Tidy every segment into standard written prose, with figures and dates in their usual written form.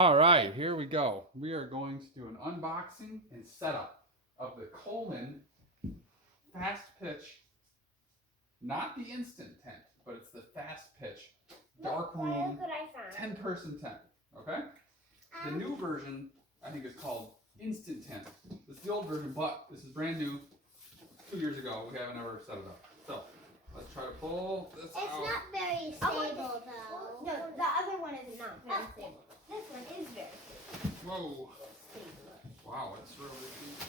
All right, here we go. We are going to do an unboxing and setup of the Coleman Fast Pitch, not the instant tent, but it's the Fast Pitch dark room 10-person tent. Okay? The new version, I think, is called Instant Tent. This is the old version, but this is brand new. 2 years ago, we haven't ever set it up. So let's try to pull this out. It's not very stable, though. No, the other one is not very stable. This one is very stable. Whoa! Stable. Wow, it's really deep.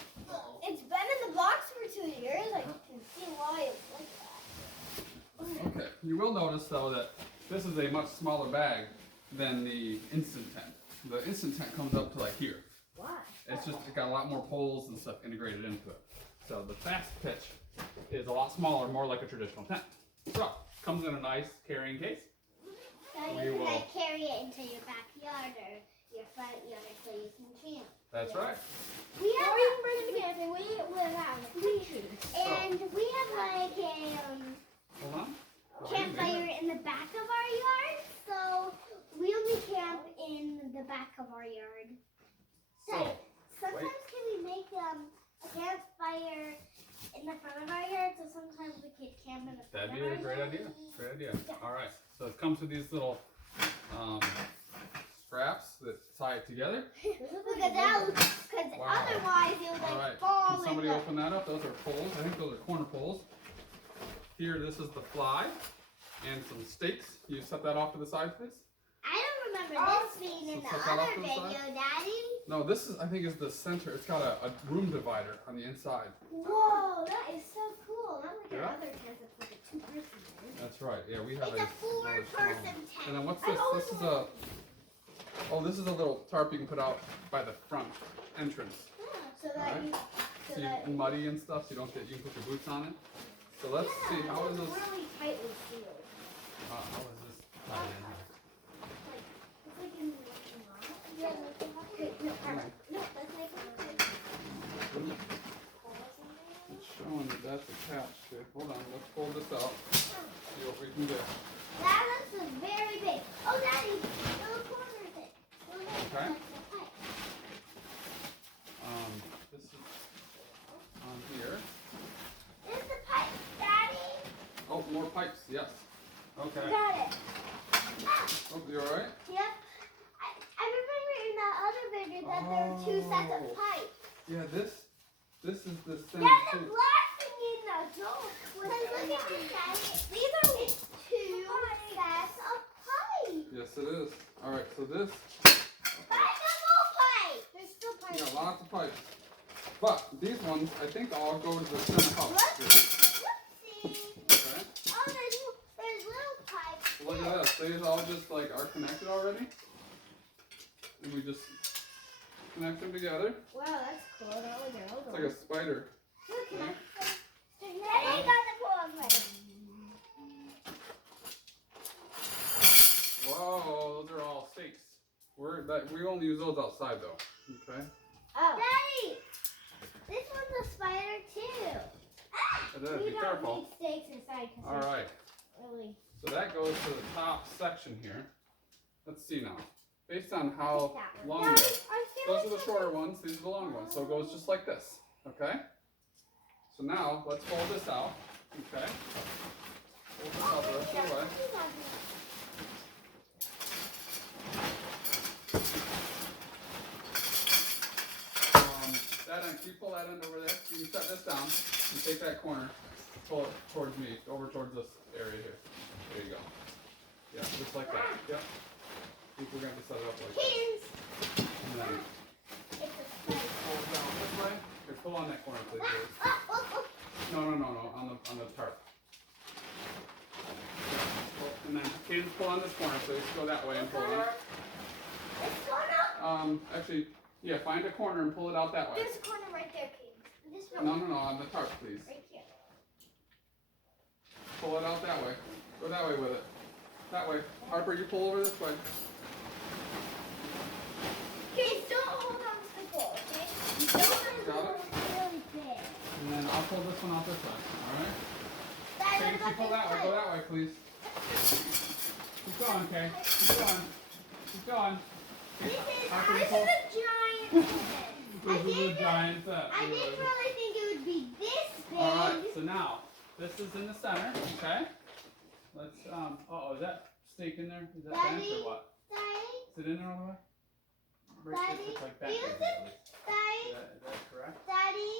It's been in the box for 2 years. I can see why it's like that. Okay, you will notice though that this is a much smaller bag than the instant tent. The instant tent comes up to like here. Why? It's got a lot more poles and stuff integrated into it. So the Fast Pitch is a lot smaller, more like a traditional tent. So, comes in a nice carrying case. So you can like carry it into your backyard or your front yard so you can camp. That's right. We have Or you can bring it to camping. We live out in the country. and we have like a Hold on. campfire in the back of our yard, so we only camp in the back of our yard. So, Sometimes can we make a campfire in the front of our yard, so sometimes we could camp in the front that'd be of our a great yard? idea. Great idea. All right. So it comes with these little straps that tie it together. Because Wow. otherwise it would All like right. fall Can somebody in open that up? Those are poles. I think those are corner poles. Here, this is the fly and some stakes. You set that off to the side, please. I don't remember this being in So the set that off other to the video, side. Daddy. No, this is, I think, is the center. It's got a room divider on the inside. Whoa, that is so cool. Not like Yeah. our other tent that's like a 2-person tent. That's right. Yeah, we have It's a another small four-person one. tent. And then what's I this? always This is a. Oh, this is a little tarp you can put out by the front entrance. So that Alright. you, So so you that muddy and stuff, so you don't get. You can put your boots on it. So let's see. How is it's this? really tightly sealed. How is this tied in here? It's like in the Yeah, like no, no, let's make it. It's showing that that's attached. Okay, hold on. Let's pull this out. See what we can get. that looks very big. Oh, Daddy, little corner thing. Okay. Like the pipe. This is on here. There's the pipe, Daddy. Oh, more pipes. Yes. Okay. Got it. Ah, Oh, you all right? yep. I remember in the other video that there were 2 sets of Oh. pipes. Yeah. This is the thing There's a too. black thing in the door. Look at this, Daddy. These are 2 sets of pipes. Yes, it is. All right. So this. But I got more pipes. There's still pipes. Yeah, lots of pipes. But these ones, I think, all go to the center house. Whoopsie. Okay. Oh, there's little pipes. Look at this. These all just like are connected already, and we just connect them together. Wow, that's cool. That was their own It's like a spider. Look, Okay. Daddy got the claws ready. Whoa, those are all stakes. We only use those outside though. Okay. Oh. Daddy, this one's a spider too. It is. We Be don't careful. need stakes inside because All right. really. So that goes to the top section here. Let's see now. Based on how long Daddy, it is. I feel Those like are the shorter ones. These are the long ones. So it goes just like this. Okay. So now let's fold this out. Okay. Fold this out the rest of the way. That end, can you pull that end over there? You can set this down. You take that corner, pull it towards me, over towards this area here. There you go. Yeah, just like that. Yep. I think we're going to set it up like that. Pins. And then It's a spider. pull it down this way. Here, pull on that corner, please. Liz. No, on the tarp. And then Cadence, pull on this corner, please. Go that way and pull on it. It's going up. Actually, yeah, find a corner and pull it out that way. There's a corner right there, Pins. This No, one. on the tarp, please. Right here. Pull it out that way. Go that way with it. That way. Harper, you pull over this way. Pins, don't hold on to the pole, okay? You don't have to Got hold it? it really big. And then I'll pull this one out this way. Alright? Dad, Cadence, you pull that way. Go that way, please. Keep going, okay? Keep going. Keep going. This is Harper, This is pull. a giant thing. This is a giant set. I didn't really think it would be this big. Alright, so now, this is in the center, okay? Let's, uh-oh, is that steak in there? Is that bent Daddy? or what? Daddy, Is it in there all the way? Break Daddy, this, it's like that. feels Is Daddy, that correct? Daddy,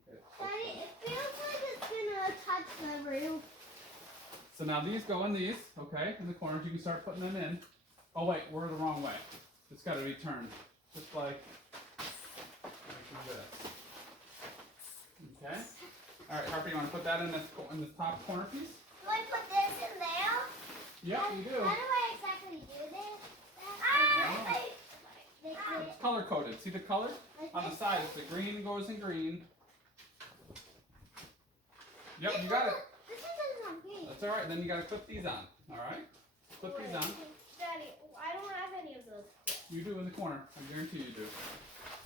Okay. Daddy, it feels like it's gonna touch the roof. So now these go in these, okay, in the corners. You can start putting them in. Oh wait, we're the wrong way. It's got to be turned, just like this. Okay. All right, Harper, you want to put that in this top corner piece? Do I put this in there? Yeah, you do. How do I exactly do this? It's color coded. See the color on the sides? The green goes in green. Yep, you got it. This one doesn't have green. That's all right. Then you got to clip these on. All right. Clip these on. Daddy, I don't have any of those. You do in the corner. I guarantee you do.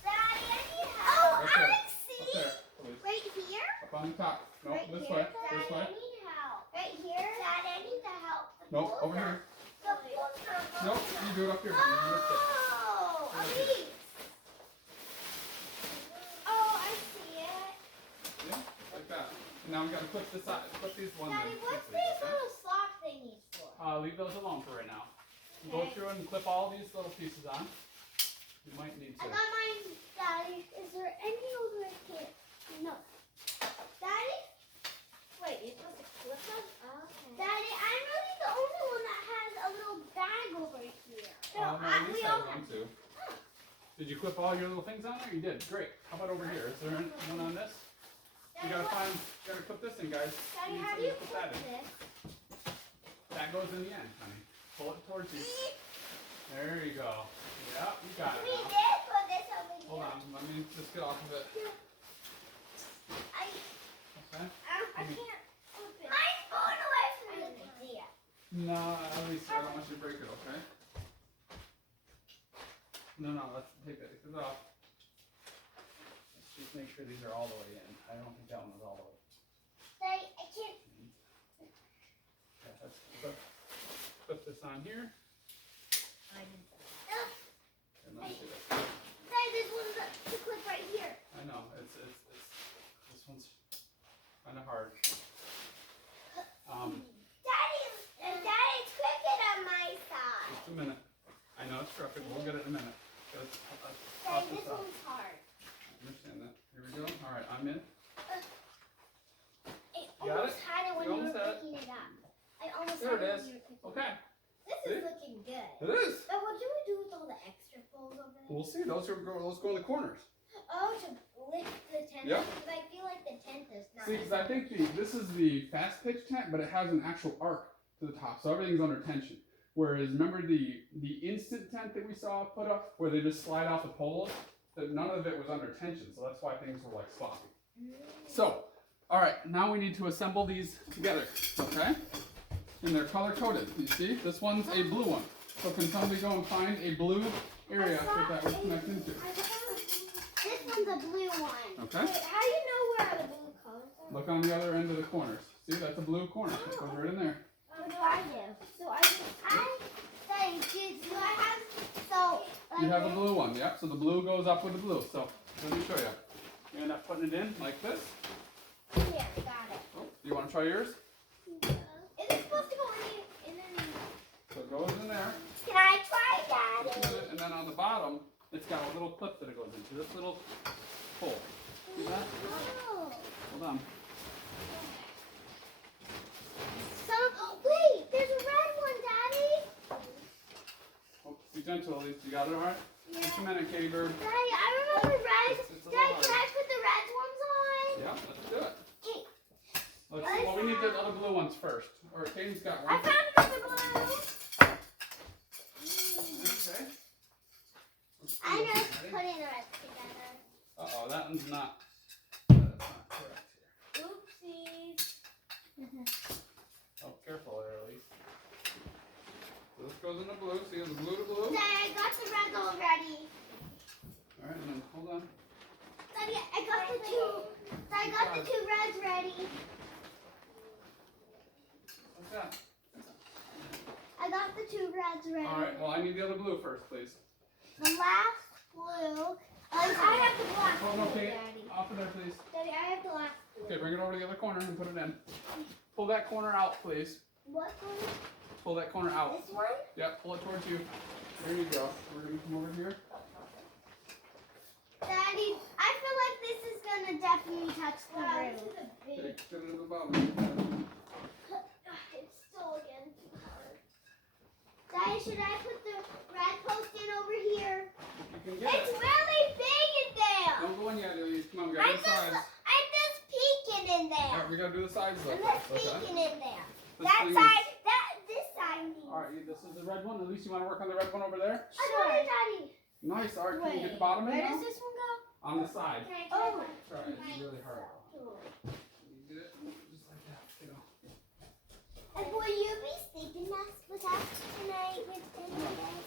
Daddy, I need help. Right there. Alex, Up see? there, please. Right here? Up on the top. No, Right this here? way. Daddy, This way. I need help. Right here? Daddy, I need the help. No, over here. Nope, you do it up here. You missed it. Oh, a piece. Oh, I see it. Yeah, like that. And now we gotta clip this side. Clip these ones Daddy, in. what's quickly, these okay? little sock thingies for? Leave those alone for right now. Go Okay. through and clip all these little pieces on. You might need I to. got mine, Daddy. Is there any over here? No. Daddy? Wait, you're supposed to clip them? Okay. Daddy, I'm really the only one that has a little bag over here. No, we Lisa all has have. one too. Did you clip all your little things on there? You did. Great. How about over here? Is there one on this? You gotta find. You gotta clip this in, guys. Daddy, need how to do you put put that in. this? That goes in the end, honey. Pull it towards you. There you go. Yeah, you got it. We now. did put this over here. Hold on. Let me just get off of it. I Okay. I can't flip it. mine's going away from I the have an idea. No, at least I don't want you to break it, okay? No, let's take it. Take it off. Let's just make sure these are all the way in. I don't think that one is all the way. Daddy, I can't. Yeah, let's put this on here. I didn't. And let's do it. Daddy, this one's the clip right here. I know, it's this one's kind of hard. Daddy, it's crooked on my side. Just a minute. I know it's crooked. We'll get it in a minute. Let's pop Daddy, this this off. one's hard. I understand that. Here we go. All right, I'm in. I Got almost had it when You you were almost had it? picking it up. I almost There had it it is. when you were picking Okay. it up. This See? is looking good. It is. But what do we do with all the extra folds over there? We'll see. Those go in the corners. Oh, to lift the tent. Yeah. Because I feel like the tent is not. See, because I think this is the fast pitch tent, but it has an actual arc to the top, so everything's under tension. Whereas, remember the instant tent that we saw put up, where they just slide out the polos? That none of it was under tension, so that's why things were like sloppy. So, all right, now we need to assemble these together, okay? And they're color coded. You see, this one's a blue one. So can somebody go and find a blue area that would connect into? This one's a blue one. Okay. Wait, how do you know where the blue colors are? Look on the other end of the corners. See, that's a blue corner. It goes right in there. What do I do? So I just. Do I have, so, like You have a this? blue one, yep. So the blue goes up with the blue. So let me show you. You end up putting it in like this. Here, I got it. Oh, do you want to try yours? Is it supposed to go in any? So it goes in there. Can I try, Daddy? And then on the bottom, it's got a little clip that it goes into. This little hole. See that? Oh. Hold on. Wait, there's a red one, Daddy. Oh, be gentle, at least. You got it all right? Yeah. Just a minute, Katie Bird. Daddy, I remember red. It's a Daddy, little can I put the red ones on? Yeah, let's do it. Okay. Well, we need the other blue ones first. All right, Katie's got I one. found another blue. Okay. I know Ready? putting the reds together. Uh-oh, that one's not correct here. Oopsies. Oh, careful there, Elise. So this goes in the blue. See the blue to blue? Daddy, I got the reds already. All right, and then hold on. Daddy, I got the two. I got the two reds ready. What's that? I got the two reds ready. All right, well, I need the other blue first, please. Oh, no, Kate. Daddy. Off of there, please. Daddy, I have the last one. Okay, bring it over to the other corner and put it in. Pull that corner out, please. What one? Pull that corner out. This one? Yep, pull it towards you. There you go. We're going to come over here. Daddy, I feel like this is gonna definitely touch the Wow, roof. this is a Okay, big. get it to the bottom. It's still again too hard. Daddy, should I put the red post in over here? You can get It's it. really big in there. Don't go in yet, Elise. Come on, we got to do the sides. I'm just peeking in there. Alright, we got to do the sides though. I'm just Okay. peeking in there. This That thing side, this side needs. Alright, this is the red one. At least you want to work on the red one over there? Sure. Daddy. Nice. Alright, can you get the bottom in Where now? does this one go? On the side. Can I try one? Try it. It's really hard. You get it? Just like that. You know. And will you be sleeping with us tonight within this?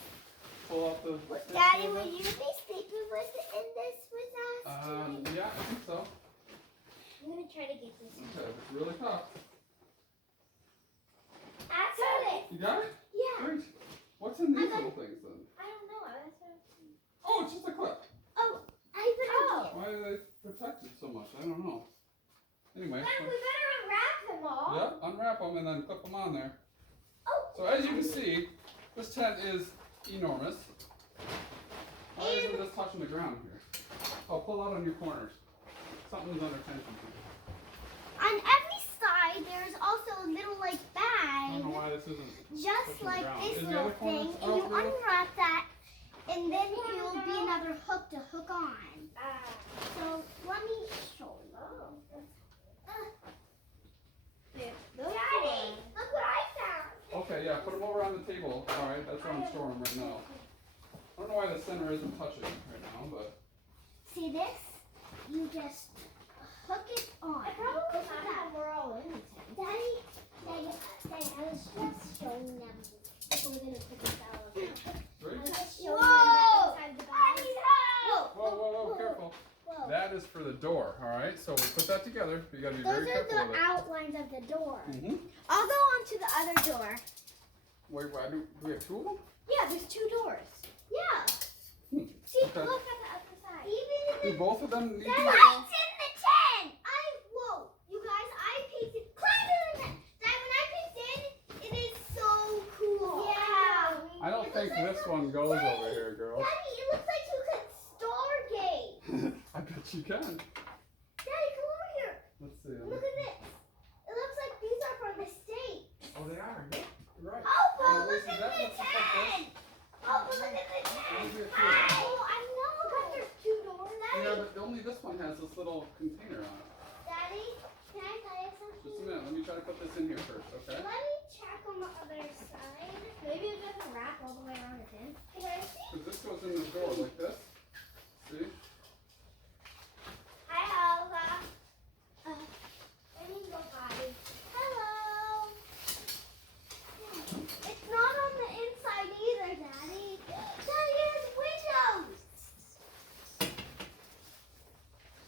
Pull out the. Daddy, will you be sleeping in this with us tonight? Yeah, I think so. I'm gonna try to get this one. Okay, it's really tough. I got it. You got it? Yeah. Great. What's in these got little things then? I don't know. That's what Oh, it's just a clip. Oh, I put it here. Why are they protected so much? I don't know. Anyway. Dad, we better unwrap them all. Yep, unwrap them and then clip them on there. Oh. So as you can see, this tent is enormous. Why isn't this touching the ground here? Oh, pull out on your corners. Something's under tension here. On every side, there's also a little like I don't know bag, why this isn't. just touching like the ground. this Is the little other corner thing, out and you real? unwrap that, and then you'll be another hook to hook on. So let me show you. Daddy, look what I found. Okay, yeah, put them over on the table. Alright, that's where I'm storing them right now. I don't know why the center isn't touching right now, but. See this? You just hook it on. I probably Look at have that. them. We're all in the tent. Daddy, I was just showing them. If we're gonna put this out. Right? Whoa! Inside the I bag. need help! Whoa, careful. Whoa. That is for the door, alright? So we put that together. You gotta be Those very are careful the with it. outlines of the door. Mm-hmm. I'll go on to the other door. Wait, do we have two of them? Yeah, there's two doors. Yeah. Hmm, See, okay. look at the other side. Even Do both of them need to the be lights in the tent. Whoa, you guys, I painted. Climb in the tent. Dad, when I painted, it is so cool. Yeah. I don't It think looks like this a- one goes Wait, over here, girls. Daddy, it looks like you could stargate. I bet you can. Daddy, come over here. Let's see. Look at this. It looks like these are from the state. Oh, they are. Yep, you're right. Oh, Yeah, look Lisa, at that the looks just like this. tent. Oh, look at the tent. Maybe a few of them. Oh, I know. There's two doors. Yeah, Daddy, but only this one has this little container on it. Daddy, can I tell you Just a something? minute. Let me try to put this in here first, okay? Let me check on the other side. Maybe it doesn't wrap all the way around the tent. Can I see? Because this goes in the door like this. See? Hi, Alva. Let me go by. Hello. It's not on the inside either, Daddy. Daddy, there's windows.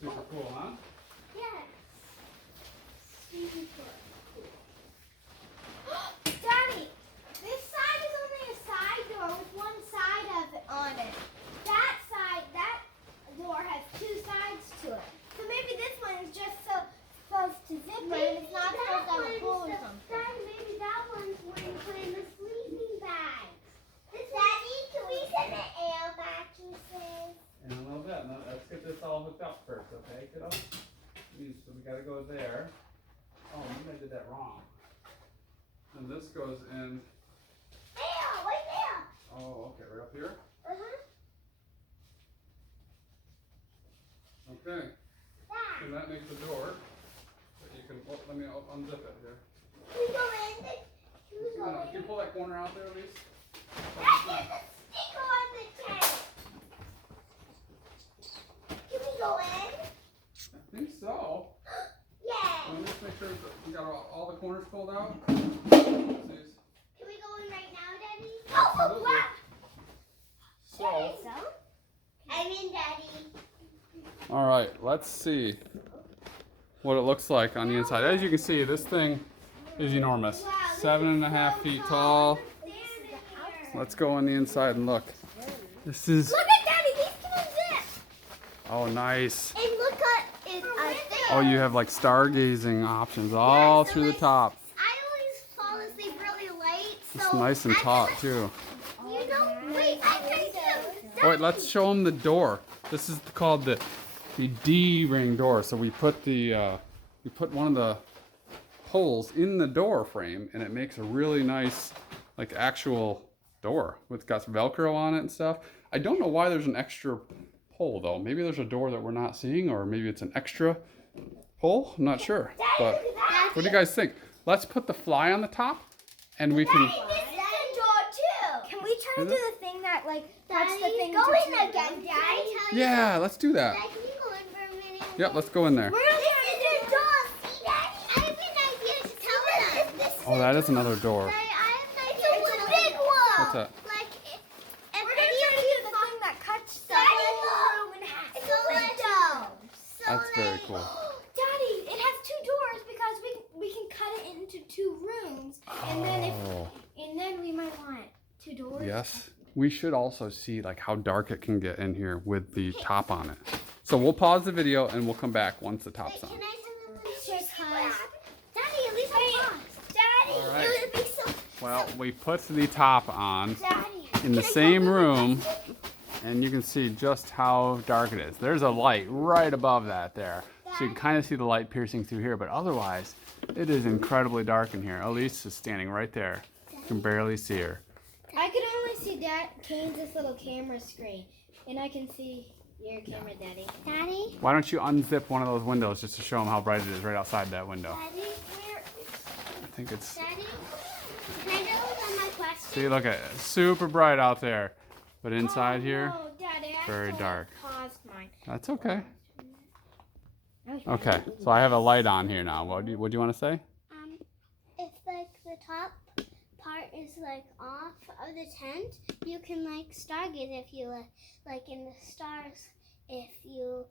Super cool, huh? Yes. Super cool. Daddy, this side is only a side door with one side of it on it. That side, that door has two sides to it. So maybe this one is just supposed to zip it and it's not supposed to have a hole or something. Daddy, maybe that one's where you put in the sleeping bag. Daddy, can we send the air mattresses? In a little bit. Now, let's get this all hooked up first, okay, kiddo? So we gotta go there. Oh, maybe I did that wrong. And this goes in. There, right there. Oh, okay, right up here. Uh-huh. Okay. That. And that makes a door. That you can. Oh, let me unzip it here. Can we go in? Can we go Can you in? pull that corner out there, Elise? That is a sticker on the tent. Can we go in? I think so. Yes. Let me just make sure that we got all the corners pulled out. Can we go in right now, Daddy? Oh, Absolutely. wow. So. I'm in, Daddy. All right, let's see what it looks like on the inside. As you can see, this thing is enormous. 7.5 feet tall. Let's go on the inside and look. This is Look at Daddy, these can zip. Oh, nice. And look at it. Oh, you have like stargazing options all through the top. I always fall asleep really late. It's So nice and taut too. You know, wait, I can see Oh, wait, let's show them the door. This is called the D-ring door. So we put one of the holes in the door frame, and it makes a really nice, like, actual door. It's got some Velcro on it and stuff. I don't know why there's an extra hole though. Maybe there's a door that we're not seeing, or maybe it's an extra hole. I'm not sure. But what do you guys think? Let's put the fly on the top, and we can. this is the door too. Can we try to do the thing that like that's the thing Go to in do? again, Daddy. Yeah, let's do that. Can you go in for a minute? Yep, let's go in there. This is the door. See, Daddy? I have an idea to tell us. Oh, that is another door. I have an idea. It's a big one. What's that? Like, We're gonna try to do the thing that cuts the whole room in half. it's a window. That's very cool. Daddy, it has two doors because we can cut it into two rooms, and then we might want two doors. Yes. We should also see like how dark it can get in here with the top on it. So we'll pause the video and we'll come back once the top's on. Can I tell them Sure, cuz. Daddy, at least I paused. Daddy, All right. it would be so. Well, we put the top on Daddy. in the same room, and you can see just how dark it is. There's a light right above that there. So you can kind of see the light piercing through here, but otherwise it is incredibly dark in here. Elise is standing right there. You can barely see her. I can only see Kane's little camera screen, and I can see your camera, Daddy. Daddy? Why don't you unzip one of those windows just to show them how bright it is right outside that window? Daddy, where? I think it's, Daddy? Can I know my question? see, look at it. Super bright out there. But inside here, No, Daddy, I very dark. paused mine. that's okay. Okay, so I have a light on here now. What do you want to say? If like the top part is like off of the tent, you can like stargaze if you like in the stars if you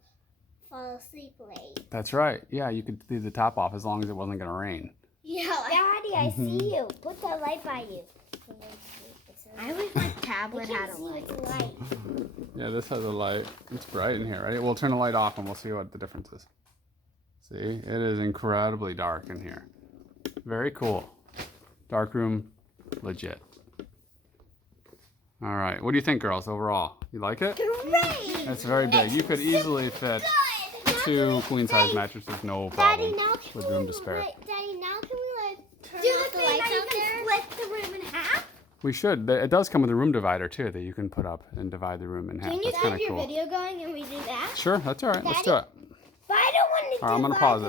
fall asleep late. That's right. Yeah, you could leave the top off as long as it wasn't going to rain. Yeah. Daddy, I see you. Put the light by you. I wish my tablet had a light. Yeah, this has a light. It's bright in here, right? We'll turn the light off and we'll see what the difference is. See, it is incredibly dark in here. Very cool. Dark room, legit. All right, what do you think, girls, overall? You like it? Great. It's very big. You could easily fit 2 queen-size mattresses, no problem, with room to spare. Daddy, now can we like turn Do off the the thing lights that you out can there? split the room in half. We should. It does come with a room divider, too, that you can put up and divide the room in half. Can you That's kind keep of your cool. video going and we do that? Sure, that's all right. Let's do it. But I don't want to All right, I'm going to pause it.